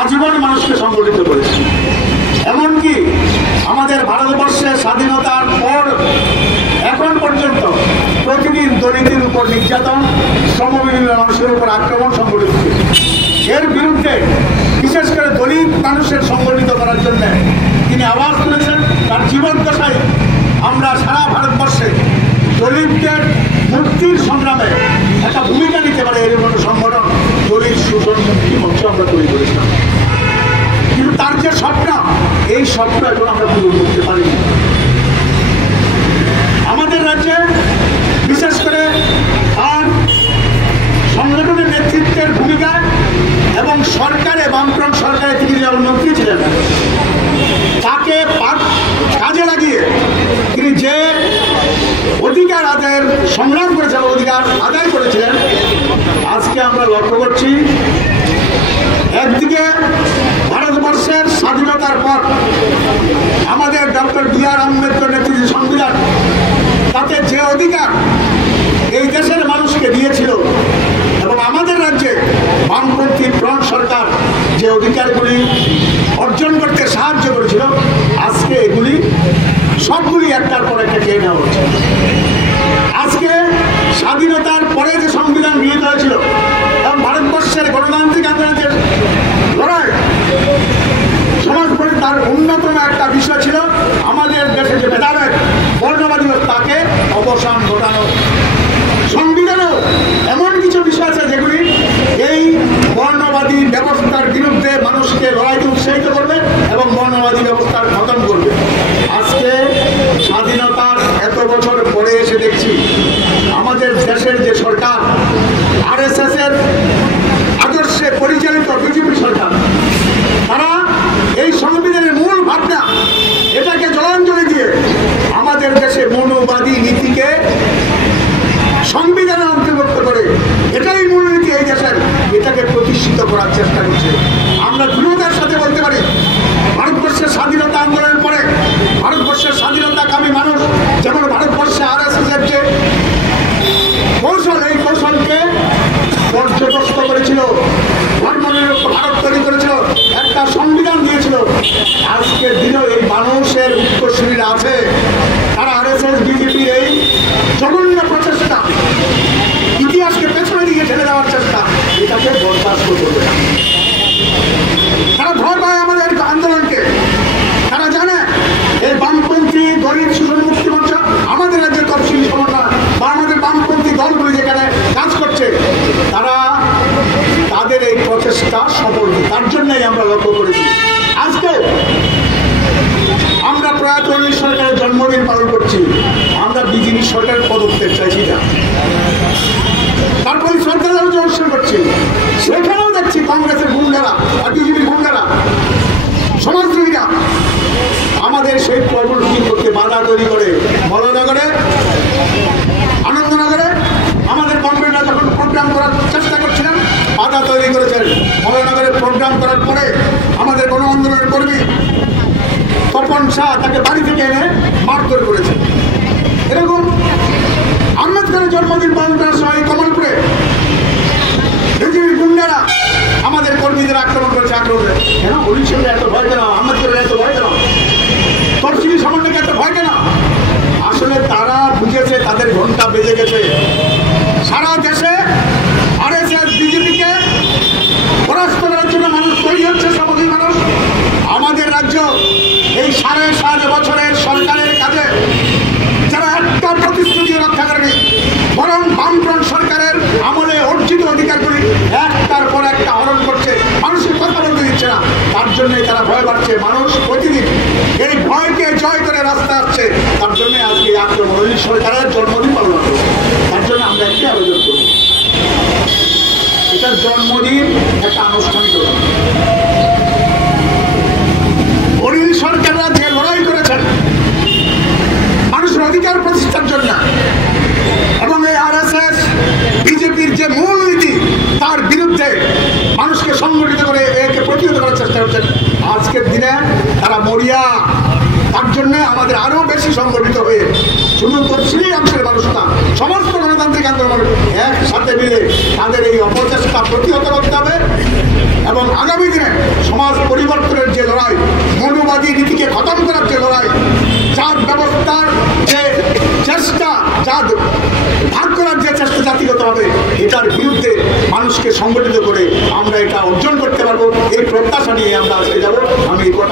আজীবন মানুষকে সংগঠিত করেছে। এমনকি আমাদের ভারতবর্ষের স্বাধীনতার পর এখন পর্যন্ত প্রতিদিন দলিতের উপর নির্যাতন, শ্রমবিহীন মানুষের উপর আক্রমণ সংগঠিত হয়েছে। এর বিরুদ্ধে বিশেষ করে দলিত মানুষের সংগঠিত করার জন্য তিনি আওয়াজ তুলেছেন। তার জীবন দশায় আমরা সারা ভারতবর্ষে দলিতদের মুক্তির সংগ্রামে একটা ভূমিকা নিতে পারে এরকম সংগঠন দলিত শোষণ মুক্তি মঞ্চ আমরা তৈরি করেছিলাম। কিন্তু তার যে স্বপ্ন, এই স্বপ্ন এখন আমরা পূরণ করতে পারিনি। আমাদের রাজ্যে বিশেষ করে তার সংগঠনের নেতৃত্বের ভূমিকা এবং সরকারে বামফ্রন্ট সরকারে তিনি যখন মন্ত্রী ছিলেন তাকে কাজে লাগিয়ে তিনি যে অধিকার আদায়ের সংগ্রাম করেছেন, অধিকার আদায় করেছিলেন, আজকে আমরা লক্ষ্য করছি একদিকে ভারতবর্ষের স্বাধীনতার পর আমাদের ডক্টর বি.আর. আম্বেদকর নেতৃত্বের সংবিধান তাতে যে অধিকার এই দেশের মানুষকে দিয়েছিল এবং আমাদের রাজ্যে বামপন্থী ফ্রন্ট সরকার যে অধিকারগুলি অর্জন করতে সাহায্য করেছিল, আজকে এগুলি সবগুলি একটার পর একটা খেয়ে নেওয়া হচ্ছে। আজকে স্বাধীনতার পরে যে সংবিধান গৃহীত হয়েছিল এবং ভারতবর্ষের গণতান্ত্রিক আন্দোলনের লড়াই সমাজ করে তার অন্যতম একটা বিষয় ছিল আমাদের দেশে যে ভেদাভেদ বর্ণবাদী তাকে অবসান ঘটানো। সংবিধানেও এমন কিছু বিষয় আছে যেগুলি এই বর্ণবাদী ব্যবস্থার বিরুদ্ধে মানুষকে লড়াইতে উৎসাহিত করবে এবং বর্ণবাদী ব্যবস্থার খতম করবে। আজকে স্বাধীনতার এত বছর পরে এসে দেখছি আমাদের দেশের যে সরকার আরএসএস এর আদর্শে পরিচালিত বিজেপি সরকার, তারা এই সংবিধানের মূল ভাবনা এটাকে জলাঞ্জলি দিয়ে আমাদের দেশে মৌলবাদী নীতিকে সংবিধানে অন্তর্ভুক্ত করে এটাই মূলনীতি এই দেশের, এটাকে প্রতিষ্ঠিত করার চেষ্টা করছে। আমরা দৃঢ়তার সাথে বলতে পারি ভারতবর্ষের স্বাধীনতা আন্দোলনের পরে ভারতবর্ষের স্বাধীনতাকামী মানুষ যেমন ভারতবর্ষে আরএসএস এর যে কৌশল, এই কৌশলকে পর্যদস্ত করেছিল, ধর্মনিরপেক্ষ ভারত তৈরি করেছিল, একটা সংবিধান দিয়েছিল। আজকের দিনেও এই মানুষের উত্তরসূরিরা আছে, তারা আরএসএস বিজেপির এই জঘন্য প্রচেষ্টা, ইতিহাসকে পেছনে দিকে ঠেলে দেওয়ার চেষ্টা, এটাকে বরদাস্ত করবে না। তারা ভয় পায় আমাদের আন্দোলনকে। তারা জানে এই বামপন্থী দলিত শোষণ মুক্তি মঞ্চ আমাদের রাজ্যের তফসিলি সমন্বয় বা আমাদের বামপন্থী দলগুলি যেখানে কাজ করছে, তারা তাদের এই প্রচেষ্টা সফল। তার জন্যই আমরা লক্ষ্য করেছি আজকে আমরা প্রয়াত অনিল সরকারের জন্মদিন পালন করছি। আমরা বিজেপি সরকারের পদত্যাগ চাইছি না, তারপরে সরকার অনুষ্ঠান করছি। সেখানেও দেখছি কংগ্রেসের গুন্ডারা আর বিজেপির গুন্ডারা সমাজদ্রোহীরা আমাদের সেই কর্মসূচি করতে বাধা তৈরি করে। বলনগরে, আনন্দনগরে আমাদের কংগ্রেসরা যখন প্রোগ্রাম করার চেষ্টা করছিলেন বাধা তৈরি করেছেন। বলনগরে প্রোগ্রাম করার পরে আমাদের গণ আন্দোলনের কর্মী তপন শাহ তাকে বাড়ি থেকে এনে মারধর করেছে। এরকম আম্বেদকরের জন্মদিন পালন করার সময় কমলপুরে বিজেপির গুন্ডারা আমাদের কর্মীদের আক্রমণ করেছে। কেন অরিজিৎ এত ভয় কেন, আম্বেদকরের এত ভয় কেন, তফসিলি সামান্যকে এত ভয় কেন? আসলে তারা বুঝেছে তাদের ঘন্টা বেজে গেছে। সারা দেশে আরএসএস বিজেপিকে পরাস্ত করার জন্য মানুষ তৈরি হচ্ছে, সমাজী মানুষ। আমাদের রাজ্য এই 7.5 বছরের সরকারের কাজে যারা একটা প্রতিশ্রুতি রক্ষা করেনি, বরং বামফ্রন্ট সরকারের আমলে অর্জিত অধিকারগুলি একটার পর একটা হরণ করছে, মানুষের কথা বলতে দিচ্ছে না। তার জন্যই তারা ভয় পাচ্ছে। মানুষ প্রতিদিন এই ভয়কে জয় করে রাস্তায় আসছে। তার জন্য আজকে আক্রমণ। সরকারের জন্মদিন পালন করছে, তার জন্য আমরা একটি আবেদন করব, এটার জন্মদিন একটা আনুষ্ঠানিকতা। অনিল সরকাররা যে লড়াই করেছেন মানুষের অধিকার প্রতিষ্ঠার জন্য এবং এই আরএসএস বিজেপির যে মূল নীতি তার বিরুদ্ধে মানুষকে সংগঠিত করে একে প্রতিহত করার চেষ্টা করছেন, আজকের দিনে তারা মরিয়া। তার জন্য আমাদের আরো বেশি সংগঠিত হয়ে শুধু তফসিলি অংশের মানুষ না, সমস্ত গণতান্ত্রিক আন্দোলন একসাথে মিলে তাদের এই অপচেষ্টা প্রতিহত করতে হবে এবং আগামী দিনে খতম করার যে লড়াই, জাত ব্যবস্থার যে চেষ্টা, জাত ভাগ করার যে চেষ্টা জাতিগতভাবে, এটার বিরুদ্ধে মানুষকে সংগঠিত করে আমরা এটা অর্জন করতে পারবো, এই প্রত্যাশা নিয়ে আমরা আজকে যাবো। আমি এই কথা